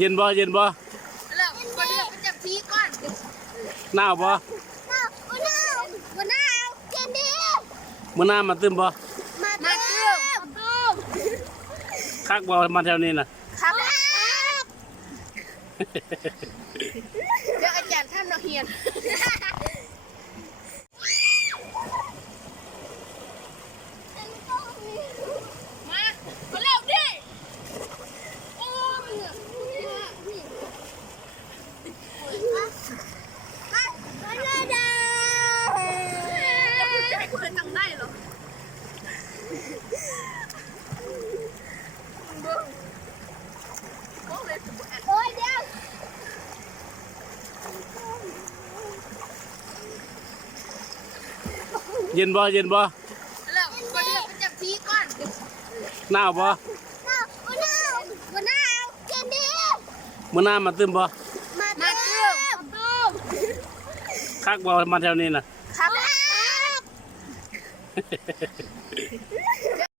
เย็นบ่เย็นบ่แล้วคนเลือกจะพีก่อนหนาวบ่วันหนาวเย็นดี มื้อหน้ามาตึมบ่มาเติม คักบ่มาแถวนี้น่ะ ครับเดี๋ยวอาจารย์ท่านเราเฮียนมาเร็วดิโอ้ยมาเลยเด้อคุณจำได้เหรอโอ้ยเดี๋ยวเย็นบ่เย็นบ่ แล้วคนเลือกจะพีก่อน หนาวบ่วันหนาวเย็นดี มื้อหน้ามาตึมบ่มาเติม คักบ่มาแถวนี้น่ะ ครับ